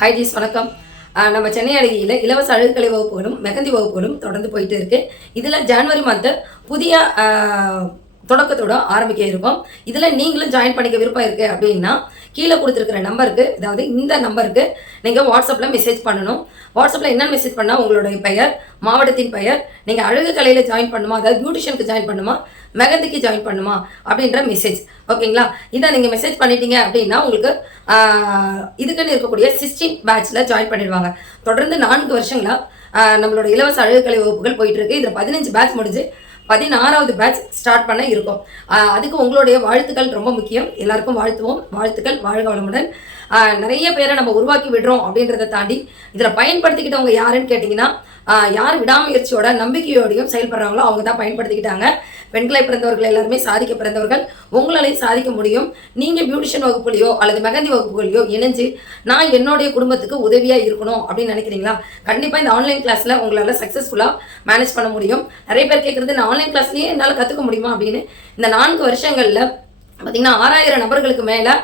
Hi tease வணக்கம். நம்ம சென்னை அழகியில் இலவச அழகுக்கலை வகுப்புகளும் மெகந்தி வகுப்புகளும் தொடர்ந்து போயிட்டு இருக்கு. இதில் ஜான்வரி மந்த்து புதிய தொடக்கத்தோட ஆரம்பிக்க இருக்கும். இதில் நீங்களும் ஜாயின் பண்ணிக்க விருப்பம் இருக்குது அப்படின்னா கீழே கொடுத்துருக்கிற நம்பருக்கு அதாவது இந்த நம்பருக்கு நீங்கள் வாட்ஸ்அப்பில் மெசேஜ் பண்ணணும். வாட்ஸ்அப்பில் என்னென்ன மெசேஜ் பண்ணால் உங்களுடைய பெயர் மாவட்டத்தின் பெயர் நீங்கள் அழகு கலையில் ஜாயின் பண்ணுமா அதாவது பியூட்டிஷியனுக்கு ஜாயின் பண்ணுமா மெகந்திக்கு ஜாயின் பண்ணுமா அப்படின்ற மெசேஜ் ஓகேங்களா? இதை நீங்கள் மெசேஜ் பண்ணிட்டீங்க அப்படின்னா உங்களுக்கு இதுக்குன்னு இருக்கக்கூடிய சிஸ்டின் பேட்ச்சில் ஜாயின் பண்ணிடுவாங்க. தொடர்ந்து நான்கு வருஷங்களா நம்மளோட இலவச அழகுக்கலை வகுப்புகள் போயிட்டு இருக்கு. இதில் பதினஞ்சு பேட்ச் முடிஞ்சு பதினாறாவது பேட்ச் ஸ்டார்ட் பண்ண இருக்கும். அதுக்கு உங்களுடைய வாழ்த்துக்கள் ரொம்ப முக்கியம். எல்லாருக்கும் வாழ்த்துவோம். வாழ்த்துக்கள் வாழ்க வளமுடன். நிறைய பேரை நம்ம உருவாக்கி விடுறோம் அப்படின்றத தாண்டி இதில் பயன்படுத்திக்கிட்டவங்க யாருன்னு கேட்டிங்கன்னா யார் விடாமுயற்சியோட நம்பிக்கையோடையும் செயல்படுறாங்களோ அவங்க தான் பயன்படுத்திக்கிட்டாங்க. பெண்களை பிறந்தவர்கள் எல்லாருமே சாதிக்க பிறந்தவர்கள். உங்களாலையும் சாதிக்க முடியும். நீங்கள் பியூட்டிஷியன் வகுப்புலையோ அல்லது மெகந்தி வகுப்புகளையோ இணைஞ்சு நான் என்னுடைய குடும்பத்துக்கு உதவியாக இருக்கணும் அப்படின்னு நினைக்கிறீங்களா? கண்டிப்பாக இந்த ஆன்லைன் கிளாஸில் உங்களால் சக்ஸஸ்ஃபுல்லாக மேனேஜ் பண்ண முடியும். நிறைய பேர் கேட்குறது இந்த ஆன்லைன் கிளாஸ்லேயே என்னால் கற்றுக்க முடியுமா? அப்படின்னு. இந்த நான்கு வருஷங்களில் பார்த்தீங்கன்னா ஆறாயிரம் நபர்களுக்கு மேலே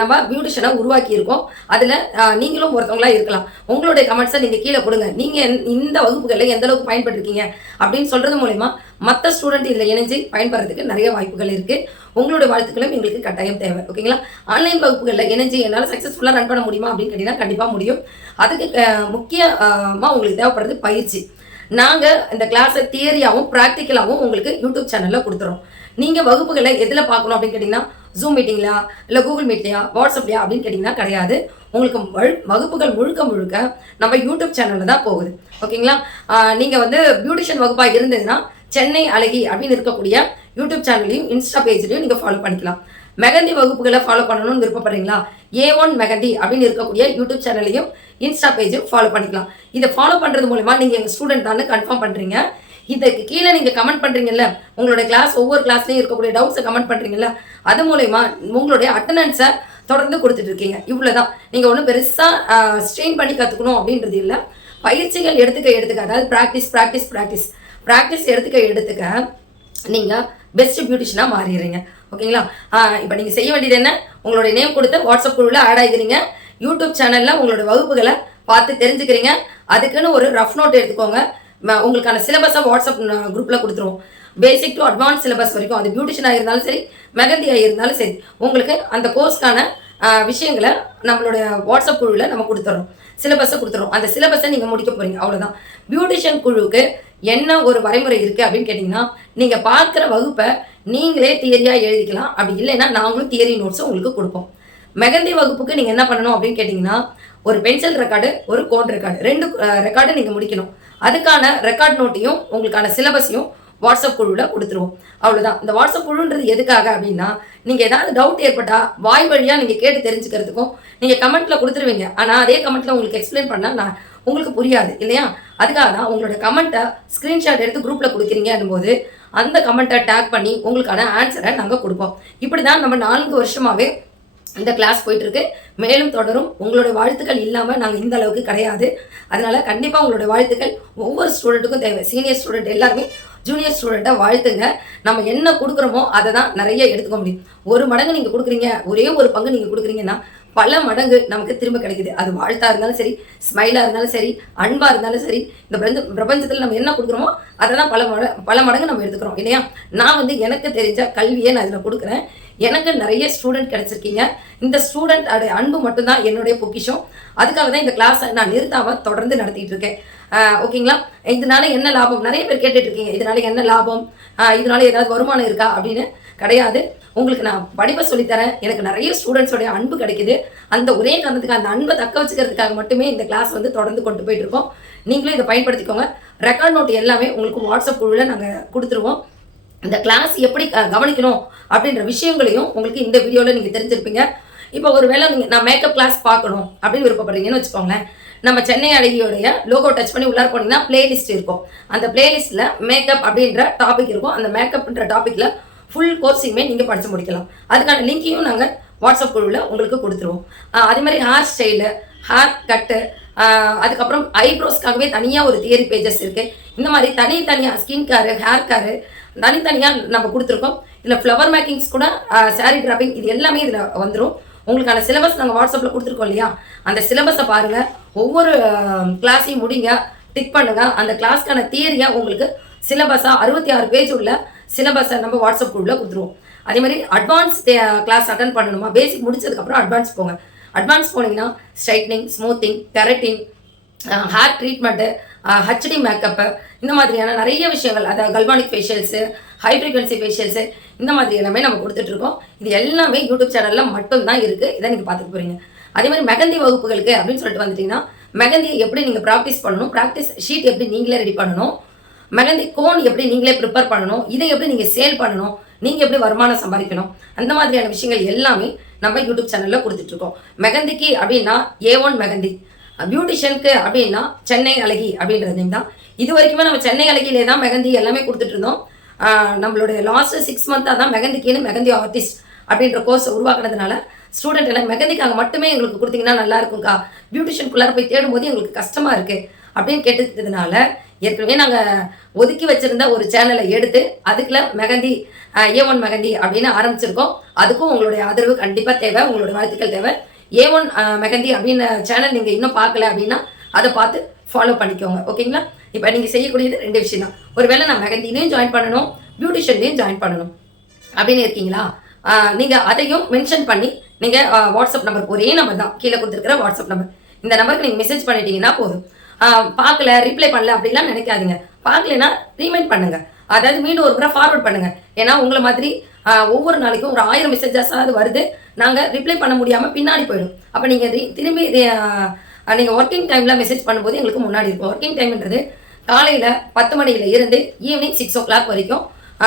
நம்ம பியூட்டிஷனை உருவாக்கியிருக்கோம். அதில் நீங்களும் ஒருத்தவங்களா இருக்கலாம். உங்களுடைய கமெண்ட்ஸை நீங்கள் கீழே கொடுங்க. நீங்கள் இந்த வகுப்புகளில் எந்த அளவுக்கு அப்படின்னு சொல்கிறது மூலயமா மற்ற ஸ்டூடெண்ட் இதில் இணைஞ்சு பயன்படுறதுக்கு நிறைய வாய்ப்புகள் இருக்குது உங்களுடைய வாழ்த்துக்களும் எங்களுக்கு கட்டாயம் தேவை. ஓகேங்களா ஆன்லைன் வகுப்புகளில் இணைஞ்சு என்னால் சக்ஸஸ்ஃபுல்லாக ரன் பண்ண முடியுமா அப்படின்னு கேட்டிங்கன்னா கண்டிப்பாக முடியும். அதுக்கு முக்கியமாக உங்களுக்கு தேவைப்படுறது பயிற்சி. நாங்கள் இந்த கிளாஸை தியரியாகவும் ப்ராக்டிக்கலாகவும் உங்களுக்கு யூடியூப் சேனலில் கொடுத்துறோம். நீங்கள் வகுப்புகளை எதில் பார்க்கணும் அப்படின்னு கேட்டிங்கன்னா ஜூம் மீட்டிங்லையா இல்லை கூகுள் மீட்லையா வாட்ஸ்அப்லையா அப்படின்னு கேட்டிங்கன்னா கிடையாது. உங்களுக்கு வழு- வகுப்புகள் முழுக்க முழுக்க நம்ம யூடியூப் சேனலில் தான் போகுது. ஓகேங்களா நீங்கள் வந்து பியூட்டிஷியன் வகுப்பாக இருந்ததுன்னா சென்னை அழகி அப்படின்னு இருக்கக்கூடிய யூடியூப் சேனல்லையும் இன்ஸ்டா பேஜ்லையும் நீங்கள் ஃபாலோ பண்ணிக்கலாம். மெகந்தி வகுப்புகளை ஃபாலோ பண்ணணும்னு விருப்பப்படுறீங்களா? ஏ ஒன் மெகந்தி அப்படின்னு இருக்கக்கூடிய யூடியூப் சேனலையும் இன்ஸ்டா பேஜும் ஃபாலோ பண்ணிக்கலாம். இதை ஃபாலோ பண்ணுறது மூலமா நீங்கள் எங்கள் ஸ்டூடெண்ட் தான் கன்ஃபார்ம் பண்ணுறீங்க இதுக்கு கீழே நீங்கள் கமெண்ட் பண்ணுறீங்கல்ல உங்களுடைய கிளாஸ் ஒவ்வொரு கிளாஸ்லையும் இருக்கக்கூடிய டவுட்ஸை கமெண்ட் பண்ணுறீங்கல்ல அது மூலயமா உங்களுடைய அட்டண்டன்ஸை தொடர்ந்து கொடுத்துட்ருக்கீங்க இவ்வளோ இவ்வளோதான் நீங்கள் ஒன்றும் பெருசாக ஸ்ட்ரெயின் பண்ணி கற்றுக்கணும் அப்படின்றது இல்லை. பயிற்சிகள் எடுத்துக்க எடுத்துக்க. அதாவது ப்ராக்டிஸ் ப்ராக்டிஸ் ப்ராக்டிஸ் ப்ராக்டிஸ் எடுத்துக்க எடுத்துக்க நீங்கள் பெஸ்ட் பியூட்டிஷனாக மாறிடுறீங்க. ஓகேங்களா? இப்போ நீங்கள் செய்ய வேண்டியது என்ன? உங்களுடைய நேம் கொடுத்து வாட்ஸ்அப் குழுவில் ஆட் ஆகிக்கிறீங்க யூடியூப் சேனலில் உங்களுடைய வகுப்புகளை பார்த்து தெரிஞ்சுக்கிறீங்க. அதுக்குன்னு ஒரு ரஃப் நோட் எடுத்துக்கோங்க. உங்களுக்கான சிலபஸை வாட்ஸ்அப் குரூப்பில் கொடுத்துருவோம். பேசிக் டு அட்வான்ஸ் சிலபஸ் வரைக்கும் அது பியூட்டிஷனாக இருந்தாலும் சரி மெகந்தியாக இருந்தாலும் சரி உங்களுக்கு அந்த கோர்ஸ்க்கான விஷயங்களை நம்மளுடைய வாட்ஸ்அப் குழுவில் நம்ம கொடுத்துட்றோம் சிலபஸை கொடுத்துறோம். அந்த சிலபஸை நீங்கள் முடிக்க போகிறீங்க அவ்வளோதான் பியூட்டிஷியன் குழுவுக்கு என்ன ஒரு வரைமுறை இருக்குது அப்படின்னு கேட்டிங்கன்னா நீங்கள் பார்க்குற வகுப்பை நீங்களே தியரியாக எழுதிக்கலாம். அப்படி இல்லைன்னா நாங்களும் தியரி நோட்ஸும் உங்களுக்கு கொடுப்போம். மெகந்தி வகுப்புக்கு நீங்கள் என்ன பண்ணணும் அப்படின்னு கேட்டிங்கன்னா ஒரு பென்சில் ரெக்கார்டு ஒரு கோட் ரெக்கார்டு ரெண்டு ரெக்கார்டு நீங்கள் முடிக்கணும். அதுக்கான ரெக்கார்ட் நோட்டையும் உங்களுக்கான சிலபஸையும் வாட்ஸ்அப் குழுவில் கொடுத்துருவோம். அவ்வளோதான் இந்த வாட்ஸ்அப் குழுன்றது எதுக்காக அப்படின்னா நீங்கள் ஏதாவது டவுட் ஏற்பட்டால் வாய் வழியாக நீங்கள் கேட்டு தெரிஞ்சுக்கிறதுக்கும் நீங்கள் கமெண்ட்டில் கொடுத்துருவீங்க. ஆனால் அதே கமெண்ட்டில் உங்களுக்கு எக்ஸ்பிளைன் பண்ணால் நான் உங்களுக்கு புரியாது. இல்லையா? அதுக்காக தான் உங்களோட கமெண்ட்டை ஸ்க்ரீன்ஷாட் எடுத்து குரூப்பில் கொடுக்குறீங்கன்னு போது அந்த கமெண்ட்டை டேக் பண்ணி உங்களுக்கான ஆன்சரை நாங்கள் கொடுப்போம். இப்படி தான் நம்ம நான்கு வருஷமாகவே இந்த கிளாஸ் போயிட்டு இருக்கு மேலும் தொடரும். உங்களுடைய வாழ்த்துக்கள் இல்லாமல் நாங்கள் இந்த அளவுக்கு கிடையாது. அதனால கண்டிப்பாக உங்களுடைய வாழ்த்துக்கள் ஒவ்வொரு ஸ்டூடெண்ட்டுக்கும் தேவை. சீனியர் ஸ்டூடெண்ட் எல்லாருமே ஜூனியர் ஸ்டூடெண்ட்டை வாழ்த்துங்க. நம்ம என்ன கொடுக்குறோமோ அதை தான் நிறைய எடுத்துக்க முடியும். ஒரு மடங்கு நீங்கள் கொடுக்குறீங்க ஒரே ஒரு பங்கு நீங்கள் கொடுக்குறீங்கன்னா பல மடங்கு நமக்கு திரும்ப கிடைக்குது. அது வாழ்த்தா இருந்தாலும் சரி ஸ்மைலாக இருந்தாலும் சரி அன்பாக இருந்தாலும் சரி இந்த பிரபஞ்சத்தில் நம்ம என்ன கொடுக்குறோமோ அதை தான் பல மட பல மடங்கு நம்ம எடுத்துக்கிறோம். இல்லையா? நான் வந்து எனக்கு தெரிஞ்ச கல்வியை நான் இதில் கொடுக்குறேன். எனக்கு நிறைய ஸ்டூடெண்ட் கிடைச்சிருக்கீங்க. இந்த ஸ்டூடெண்ட் அடைய அன்பு மட்டும்தான் என்னுடைய பொக்கிஷம். அதுக்காக தான் இந்த கிளாஸை நான் நிறுத்தாமல் தொடர்ந்து நடத்திட்டு இருக்கேன். ஓகேங்களா? இதனால என்ன லாபம்? நிறைய பேர் கேட்டுட்டு இருக்கீங்க. இதனால என்ன லாபம்? இதனால ஏதாவது வருமானம் இருக்கா அப்படின்னு கிடையாது. உங்களுக்கு நான் படிப்பை சொல்லித்தரேன். எனக்கு நிறைய ஸ்டூடெண்ட்ஸோடைய அன்பு கிடைக்குது. அந்த ஒரே காரணத்துக்கு அந்த அன்பை தக்க வச்சுக்கிறதுக்காக மட்டுமே இந்த கிளாஸ் வந்து தொடர்ந்து கொண்டு போயிட்டு இருக்கோம். நீங்களும் இதை பயன்படுத்திக்கோங்க. ரெக்கார்ட் நோட் எல்லாமே உங்களுக்கு வாட்ஸ்அப் குழுவில் நாங்கள் கொடுத்துருவோம். இந்த கிளாஸ் எப்படி கவனிக்கணும் அப்படின்ற விஷயங்களையும் உங்களுக்கு இந்த வீடியோவில் நீங்கள் தெரிஞ்சிருப்பீங்க. இப்போ ஒருவேளை நீங்கள் நான் மேக்கப் கிளாஸ் பார்க்கணும் அப்படின்னு விருப்பப்படுறீங்கன்னு வச்சுக்கோங்களேன். நம்ம சென்னை அழகியோடைய லோகோ டச் பண்ணி உள்ளார போனீங்கன்னா பிளேலிஸ்ட் இருக்கும். அந்த பிளேலிஸ்ட்டில் மேக்கப் அப்படின்ற டாபிக் இருக்கும். அந்த மேக்கப்ன்ற டாப்பிக்கில் ஃபுல் கோர்ஸையுமே நீங்கள் படித்து முடிக்கலாம். அதுக்கான லிங்கையும் நாங்கள் வாட்ஸ்அப் குழுவில் உங்களுக்கு கொடுத்துருவோம். அதே மாதிரி ஹேர் ஸ்டைலு ஹேர் கட்டு அதுக்கப்புறம் ஐப்ரோஸ்க்காகவே தனியாக ஒரு தியரி பேஜஸ் இருக்குது இந்த மாதிரி தனி தனியாக ஸ்கின் கேரு ஹேர் கேரு தனித்தனியாக நம்ம கொடுத்துருக்கோம். இதில் ஃப்ளவர் மேக்கிங்ஸ் கூட சாரீ டிராப்பிங் இது எல்லாமே இதில் வந்துடும் உங்களுக்கான சிலபஸ் நாங்கள் வாட்ஸ்அப்பில் கொடுத்துருக்கோம் இல்லையா? அந்த சிலபஸை பாருங்கள் ஒவ்வொரு கிளாஸையும் முடிங்க. டிக் பண்ணுங்கள் அந்த கிளாஸ்க்கான தியரியை உங்களுக்கு சிலபஸாக அறுபத்தி ஆறு பேஜ் உள்ள சிலபஸை நம்ம வாட்ஸ்அப் குரூப்பில் கொடுத்துருவோம். அதே மாதிரி அட்வான்ஸ் கிளாஸ் அட்டன் பண்ணணுமா? பேசிக் முடிச்சதுக்கப்புறம் அட்வான்ஸ் போங்க. அட்வான்ஸ் போனீங்கன்னா straightening smoothing keratin hair treatment HD makeup இந்த மாதிரியான நிறைய விஷயங்கள் அதாவது galvanic facials high frequency facials இந்த மாதிரி எல்லாமே நம்ம கொடுத்துட்ருக்கோம் இது எல்லாமே யூடியூப் சேனலில் மட்டும்தான் இருக்குது இதை நீங்கள் பார்த்துட்டு போகிறீங்க அதே மாதிரி மெகந்தி வகுப்புகளுக்கு அப்படின்னு சொல்லிட்டு வந்துட்டீங்கன்னா மெகந்தியை எப்படி நீங்கள் ப்ராக்டிஸ் பண்ணணும்? ப்ராக்டிஸ் ஷீட் எப்படி நீங்களே ரெடி பண்ணணும்? மெகந்தி கோன் எப்படி நீங்களே ப்ரிப்பேர் பண்ணணும்? இதை எப்படி நீங்கள் சேல் பண்ணணும்? நீங்கள் எப்படி வருமானம் சம்பாதிக்கணும்? அந்த மாதிரியான விஷயங்கள் எல்லாமே நம்ம யூடியூப் சேனலில் கொடுத்துட்ருக்கோம் மெகந்திக்கு அப்படின்னா ஏ ஒன் மெகந்தி. பியூட்டிஷியனுக்கு அப்படின்னா சென்னை அழகி அப்படின்றது நேம் தான். இது வரைக்குமே நம்ம சென்னை அழகிலே தான் மெகந்தி எல்லாமே கொடுத்துட்டு இருந்தோம். நம்மளுடைய லாஸ்ட் சிக்ஸ் மந்த்தாக தான் மெகந்திக்குன்னு மெகந்தி ஆர்டிஸ்ட் அப்படின்ற கோர்ஸ் உருவாக்குனதுனால ஸ்டூடெண்ட் எல்லாம் மெகந்திக்காக மட்டுமே எங்களுக்கு கொடுத்தீங்கன்னா நல்லா இருக்கும்க்கா. பியூட்டிஷியனுக்குள்ளார போய் தேடும்போது எங்களுக்கு கஷ்டமாக இருக்குது அப்படின்னு கேட்டதுனால ஏற்கனவே நாங்கள் ஒதுக்கி வச்சுருந்த ஒரு சேனலை எடுத்து அதுக்குள்ள மெகந்தி ஏ ஒன் மெகந்தி அப்படின்னு ஆரம்பிச்சிருக்கோம். அதுக்கும் உங்களுடைய ஆதரவு கண்டிப்பாக தேவை உங்களுடைய வாழ்த்துக்கள் தேவை. ஏ ஒன் மெகந்தி அப்படின்னு சேனல் நீங்கள் இன்னும் பார்க்கல அப்படின்னா அதை பார்த்து ஃபாலோ பண்ணிக்கோங்க. ஓகேங்களா? இப்போ நீங்கள் செய்யக்கூடியது ரெண்டு விஷயம் தான் ஒருவேளை நான் மெஹந்திலையும் ஜாயின் பண்ணணும் பியூட்டிஷியன்லையும் ஜாயின் பண்ணணும். அப்படின்னு இருக்கீங்களா? நீங்கள் அதையும் மென்ஷன் பண்ணி நீங்கள் வாட்ஸ்அப் நம்பர் ஒரே நம்பர் தான் கீழே கொடுத்துருக்குற வாட்ஸ்அப் நம்பர் இந்த நம்பருக்கு நீங்கள் மெசேஜ் பண்ணிட்டீங்கன்னா போதும். பார்க்கல ரிப்ளை பண்ணல அப்படிலாம் நினைக்காதீங்க. பார்க்கலன்னா ரீமைண்ட் பண்ணுங்க. அதாவது மீண்டும் ஒரு முறை ஃபார்வர்ட் பண்ணுங்க. ஏன்னா உங்களை மாதிரி ஒவ்வொரு நாளைக்கும் ஒரு ஆயிரம் மெசேஜஸாவது வருது. நாங்கள் ரிப்ளை பண்ண முடியாமல் பின்னாடி போயிடும். அப்போ நீங்கள் திரும்பி நீங்கள் ஒர்க்கிங் டைமில் மெசேஜ் பண்ணும்போது எங்களுக்கு முன்னாடி இருக்கும். ஒர்க்கிங் டைம்ன்றது காலையில் பத்து மணியில் இருந்து ஈவினிங் சிக்ஸ் ஓ கிளாக் வரைக்கும்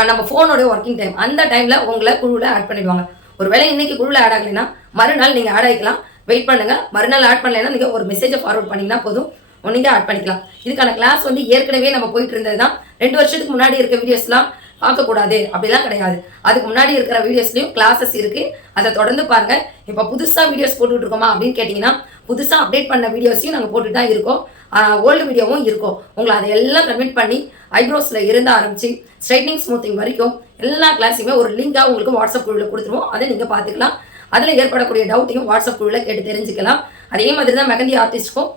நம்ம ஃபோனோட ஒர்க்கிங் டைம் அந்த டைமில் உங்களை குழுவில் ஆட் பண்ணிடுவாங்க. ஒரு வேளை இன்றைக்கி குழுவில் ஆட் ஆகலைன்னா மறுநாள் நீங்கள் ஆட் ஆகிக்கலாம் வெயிட் பண்ணுங்கள் மறுநாள் ஆட் பண்ணலைன்னா நீங்கள் ஒரு மெசேஜை ஃபார்வர்ட் பண்ணிங்கன்னா போதும். நீங்கள் ஆட் பண்ணிக்கலாம். இதுக்கான கிளாஸ் வந்து ஏற்கனவே நம்ம போயிட்டு இருந்தது தான் ரெண்டு வருஷத்துக்கு முன்னாடி இருக்க வீடியோஸ்லாம் பார்க்கக்கூடாது. அப்படிலாம் கிடையாது. அதுக்கு முன்னாடி இருக்கிற வீடியோஸ்லையும் கிளாஸஸ் இருக்கு. அதை தொடர்ந்து பாருங்க. இப்போ புதுசாக வீடியோஸ் போட்டுக்கிட்டு இருக்கோமா அப்படின்னு கேட்டிங்கன்னா புதுசாக அப்டேட் பண்ண வீடியோஸையும் நாங்கள் போட்டுட்டு தான் இருக்கோம் ஓல்டு வீடியோவும் இருக்கும். உங்களை அதை எல்லாம் கன்வெர்ட் பண்ணி ஐப்ரோஸில் இருந்து ஆரம்பிச்சு ஸ்ட்ரைட்னிங் ஸ்மூத்திங் வரைக்கும் எல்லா கிளாஸையுமே ஒரு லிங்காக உங்களுக்கு வாட்ஸ்அப் குழுவில் கொடுத்துருவோம். அதை நீங்கள் பார்த்துக்கலாம். அதில் ஏற்படக்கூடிய டவுட்டையும் வாட்ஸ்அப் குழுவில் கேட்டு தெரிஞ்சுக்கலாம். அதே மாதிரி தான் மெகந்தி ஆர்டிஸ்ட்க்கும்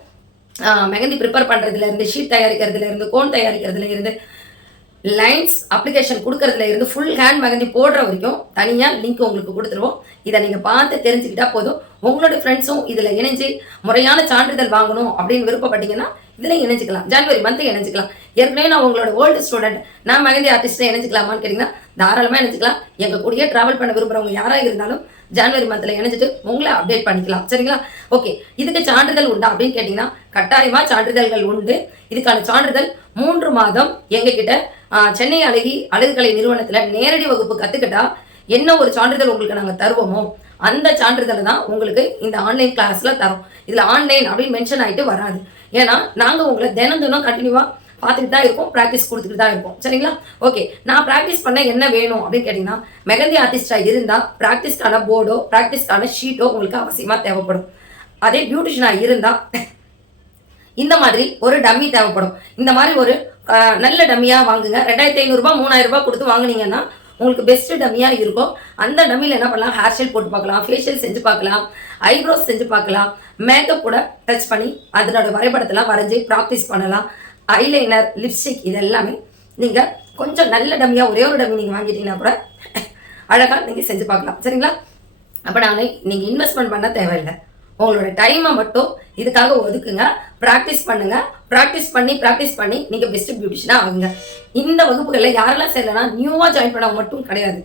மெகந்தி ப்ரிப்பேர் பண்ணுறதுலேருந்து ஷீட் தயாரிக்கிறதுலேருந்து கோன் தயாரிக்கிறதுல இருந்து லைன்ஸ் அப்ளிகேஷன் கொடுக்கறதுல இருந்து ஃபுல் ஹேண்ட் மெகந்தி போடுற வரைக்கும் தனியாக லிங்க் உங்களுக்கு கொடுத்துருவோம். இதை நீங்கள் பார்த்து தெரிஞ்சுக்கிட்டா போதும். உங்களோட ஃப்ரெண்ட்ஸும் இதில் இணைஞ்சு முறையான சான்றிதழ் வாங்கணும் அப்படின்னு விருப்பப்பட்டீங்கன்னா இதில் இணைஞ்சிக்கலாம். ஜனவரி மந்த்து இணைஞ்சிக்கலாம். ஏற்கனவே நான் உங்களோட ஓல்டு ஸ்டூடெண்ட் நான் மெகந்தி ஆர்டிஸ்ட்டை இணைஞ்சிக்கலாமான்னு கேட்டிங்கன்னா தாராளமாக இணைஞ்சிக்கலாம். எங்கள் கூடயே ட்ராவல் பண்ண விரும்புகிறவங்க யாராக இருந்தாலும் ஜனவரி மந்தில் இணைஞ்சிட்டு உங்களை அப்டேட் பண்ணிக்கலாம். சரிங்களா? ஓகே இதுக்கு சான்றிதழ் உண்டா அப்படின்னு கேட்டிங்கன்னா கட்டாயமாக சான்றிதழ்கள் உண்டு. இதுக்கான சான்றிதழ் மூன்று மாதம் எங்ககிட்ட சென்னை அழகி அழகுக்கலை நிறுவனத்தில் நேரடி வகுப்பு கற்றுக்கிட்டா என்ன ஒரு சான்றிதழ் உங்களுக்கு நாங்கள் தருவோமோ அந்த சான்றிதழை தான் உங்களுக்கு இந்த ஆன்லைன் கிளாஸில் தரோம். இதில் ஆன்லைன் அப்படின்னு மென்ஷன் ஆகிட்டு வராது. ஏன்னா நாங்கள் உங்களை தினம் தினம் கண்டினியூவாக பார்த்துட்டு தான் இருக்கோம் ப்ராக்டிஸ் கொடுத்துட்டு தான் இருப்போம் சரிங்களா? ஓகே நான் ப்ராக்டிஸ் பண்ண என்ன வேணும் அப்படின்னு கேட்டிங்கன்னா மெகந்தி ஆர்டிஸ்டாக இருந்தால் ப்ராக்டிஸ்க்கான போர்டோ ப்ராக்டிஸ்க்கான ஷீட்டோ உங்களுக்கு அவசியமாக தேவைப்படும். அதே பியூட்டிஷனாக இருந்தால் இந்த மாதிரி ஒரு டம்மி தேவைப்படும். இந்த மாதிரி ஒரு நல்ல டம்மியாக வாங்குங்க. ரெண்டாயிரத்தி ஐநூறுரூபா மூணாயிரம் ரூபாய் கொடுத்து வாங்குனீங்கன்னா உங்களுக்கு பெஸ்ட் டம்மியாக இருக்கும். அந்த டம்மியில் என்ன பண்ணலாம்? ஹேர் ஸ்டைல் போட்டு பார்க்கலாம் ஃபேஷியல் செஞ்சு பார்க்கலாம் ஐப்ரோஸ் செஞ்சு பார்க்கலாம் மேக்கப் கூட டச் பண்ணி அதனோட வரைபடத்தெல்லாம் வரைஞ்சி ப்ராக்டிஸ் பண்ணலாம். ஐலைனர் லிப்ஸ்டிக் இது எல்லாமே நீங்கள் கொஞ்சம் நல்ல டம்மியாக ஒரே ஒரு டம்மி நீங்கள் வாங்கிட்டீங்கன்னா கூட அழகாக நீங்கள் செஞ்சு பார்க்கலாம். சரிங்களா? அப்போ நாங்கள் நீங்கள் இன்வெஸ்ட்மெண்ட் பண்ண தேவையில்லை. உங்களோட டைமை மட்டும் இதுக்காக ஒதுக்குங்க. ப்ராக்டிஸ் பண்ணுங்க. ப்ராக்டிஸ் பண்ணி ப்ராக்டிஸ் பண்ணி நீங்கள் பெஸ்ட் பியூட்டிஷனாக ஆகுங்க. இந்த வகுப்புகளில் யாரெல்லாம் செய்யலைன்னா நியூவாக ஜாயின் பண்ண மட்டும் கிடையாது.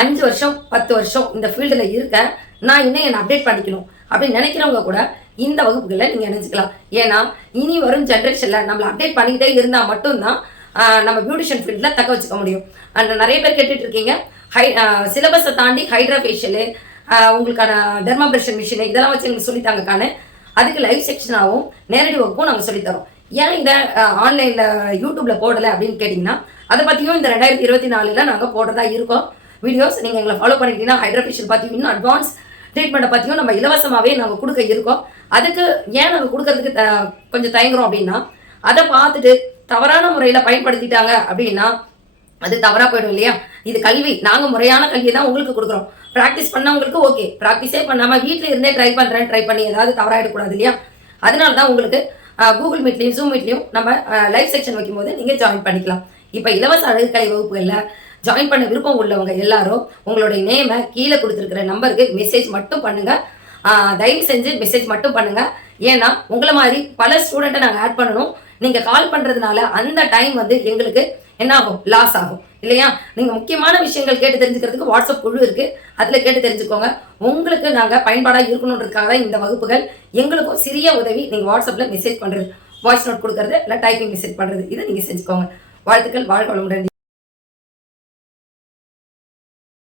அஞ்சு வருஷம் பத்து வருஷம் இந்த ஃபீல்டில் இருக்கேன் நான் இன்னும் என்னை அப்டேட் பண்ணிக்கணும். அப்படின்னு நினைக்கிறவங்க கூட இந்த வகுப்புகளில் நீங்கள் நினைச்சுக்கலாம் ஏன்னா இனி வரும் ஜென்ரேஷனில் நம்மளை அப்டேட் பண்ணிக்கிட்டே இருந்தால் மட்டும்தான் நம்ம பியூட்டிஷியன் ஃபீல்டில் தக்க வச்சுக்க முடியும். அண்ட் நிறைய பேர் கேட்டுட்டு இருக்கீங்க. ஹை சிலபஸை தாண்டி ஹைட்ரா ஃபேஷியலு உங்களுக்கான டெர்மாபிரஷன் மிஷின் இதெல்லாம் வச்சு எங்களுக்கு சொல்லித்தாங்கக்கான அதுக்கு லைவ் செக்ஷனாகவும் நேரடி ஒர்க்கும் நாங்கள் சொல்லித்தரோம் ஏன் இதை ஆன்லைனில் யூடியூப்பில் போடலை அப்படின்னு கேட்டிங்கன்னா அதை பற்றியும் இந்த ரெண்டாயிரத்தி இருபத்தி நாலில் நாங்கள் போடுறதா இருக்கோம். வீடியோஸ் நீங்கள் எங்களை ஃபாலோ பண்ணிக்கிட்டீங்கன்னா ஹைட்ரோஃபிஷியல் பற்றி இன்னும் அட்வான்ஸ் ட்ரீட்மெண்ட்டை பற்றியும் நம்ம இலவசமாகவே நாங்கள் கொடுக்க இருக்கோம். அதுக்கு ஏன் நாங்கள் கொடுக்கறதுக்கு த கொஞ்சம் தயங்குறோம் அப்படின்னா அதை பார்த்துட்டு தவறான முறையில் பயன்படுத்திட்டாங்க அப்படின்னா அது தவறா போயிடும் இல்லையா? இது கல்வி. நாங்க முறையான கல்வி தான் உங்களுக்கு கொடுக்குறோம். ப்ராக்டிஸ் பண்ணவங்களுக்கு ஓகே ப்ராக்டிஸே பண்ணாம வீட்ல இருந்தே ட்ரை பண்றேன் ட்ரை பண்ணி ஏதாவது தவறாயிடக்கூடாது இல்லையா? அதனால தான் உங்களுக்கு கூகுள் மீட்லையும் ஜூம் மீட்லையும் நம்ம லைவ் செக்ஷன் வைக்கும்போது நீங்க ஜாயின் பண்ணிக்கலாம். இப்போ இலவச அழகுக்கலை வகுப்புகளில் ஜாயின் பண்ண விருப்பம் உள்ளவங்க எல்லாரும் உங்களுடைய நேமை கீழே கொடுத்துருக்கிற நம்பருக்கு மெசேஜ் மட்டும் பண்ணுங்க. தயவு செஞ்சு மெசேஜ் மட்டும் பண்ணுங்க. ஏன்னா உங்களை மாதிரி பல ஸ்டூடெண்ட்டை நாங்கள் ஆட் பண்ணணும். நீங்க கால் பண்றதுனால அந்த டைம் வந்து எங்களுக்கு என்ன ஆகும் லாஸ் ஆகும். இல்லையா? நீங்க முக்கியமான விஷயங்கள் கேட்டு தெரிஞ்சுக்கிறதுக்கு வாட்ஸ்அப் குழு இருக்கு. அதுல கேட்டு தெரிஞ்சுக்கோங்க. உங்களுக்கு நாங்க பயன்பாடா இருக்கணுன்றதுக்காக தான் இந்த வகுப்புகள். எங்களுக்கும் சிறிய உதவி நீங்க வாட்ஸ்அப்ல மெசேஜ் பண்றது. வாய்ஸ் நோட் கொடுக்கறது இல்லை டைப்பிங் மெசேஜ் பண்றது. இதை நீங்க செஞ்சுக்கோங்க. வாழ்த்துக்கள். வாழ்க வளமுடன்.